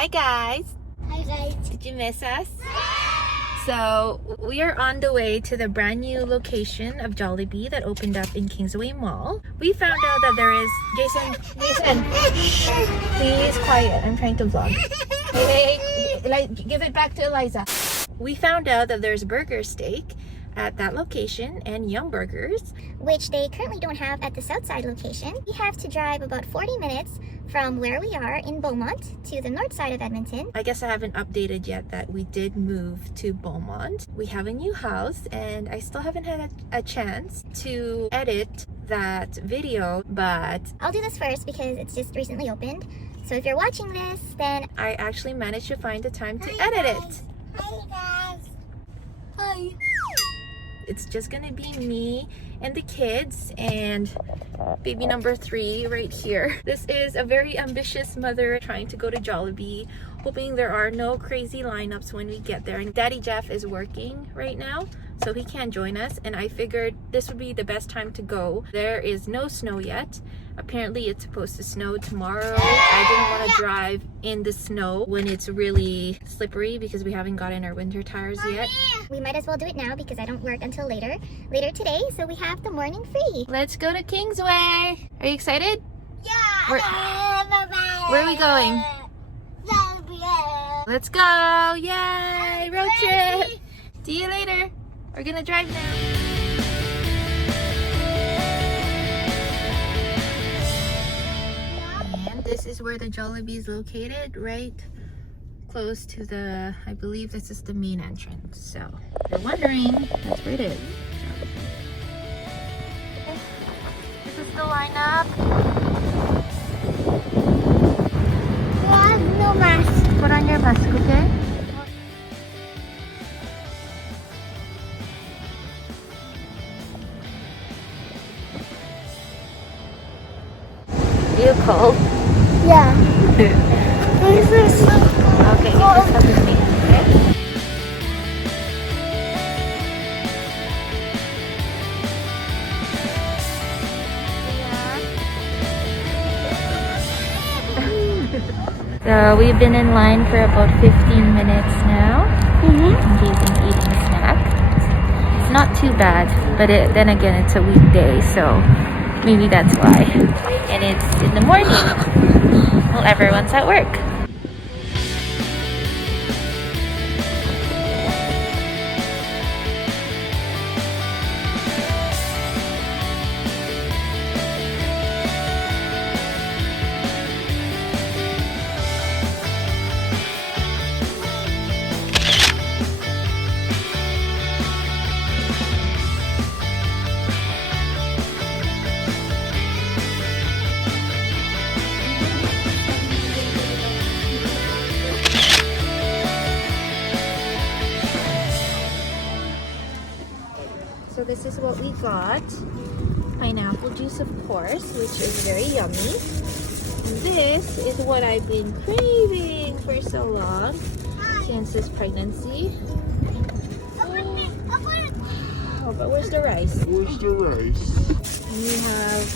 Hi guys! Hi guys. Did you miss us? So we are on the way to the brand new location of Jollibee that opened up in Kingsway Mall. We found out that there is... Jason, shh, please quiet. I'm trying to vlog. Hey, give it back to Eliza. We found out that there's burger steak at that location and Yum Burgers, Which they currently don't have at the Southside location. We have to drive about 40 minutes from where we are in Beaumont to the north side of Edmonton. I guess I haven't updated yet that we did move to Beaumont. We have a new house and I still haven't had a chance to edit that video, but I'll do this first because it's just recently opened. So if you're watching this, then I actually managed to find the time to edit it. Hi guys. Hi. It's just gonna be me and the kids and baby number 3 right here. This is a very ambitious mother trying to go to Jollibee, hoping there are no crazy lineups when we get there. And Daddy Jeff is working right now, so he can't join us, and I figured this would be the best time to go. There is no snow yet. Apparently it's supposed to snow tomorrow. I didn't want to drive in the snow when it's really slippery because we haven't gotten our winter tires yet. We might as well do it now because I don't work until later today, so we have the morning free. Let's go to Kingsway. Are you excited? Yeah. Where are we going? Let's go! Yay! Road trip! See you later. We're gonna drive now. And this is where the Jollibee is located, right close to the, I believe this is the main entrance. So if you're wondering, that's where it is. This is the lineup. No mask. Put on your mask, okay? Are you cold? Yeah. Okay, you just have to see, okay? So we've been in line for about 15 minutes now. Jason's eating a snack. It's not too bad, but then again, it's a weekday, so maybe that's why. And it's in the morning. Well, everyone's at work. So this is what we got. Pineapple juice, of course, which is very yummy. And this is what I've been craving for so long since this pregnancy. Oh, but where's the rice? Where's the rice? And we have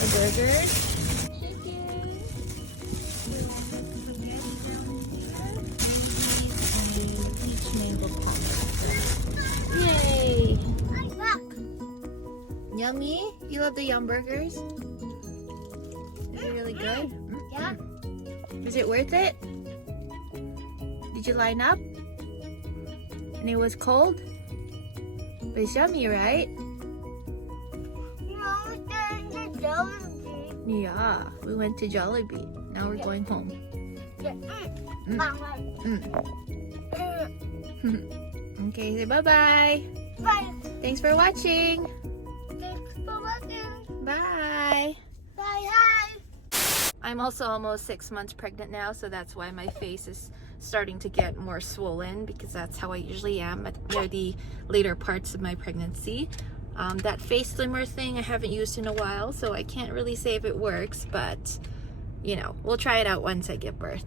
the burgers. Yay! Yummy? You love the Yum Burgers? Is it really good? Yeah. Is it worth it? Did you line up? And it was cold? But it's yummy, right? Yeah, we went to Jollibee. Now we're going home. Okay, say bye-bye. Bye. Thanks for watching. Thanks for watching. Bye. Bye. Hi. I'm also almost 6 months pregnant now, so that's why my face is starting to get more swollen, because that's how I usually am near the later parts of my pregnancy. That face slimmer thing I haven't used in a while, so I can't really say if it works, but you know, we'll try it out once I give birth.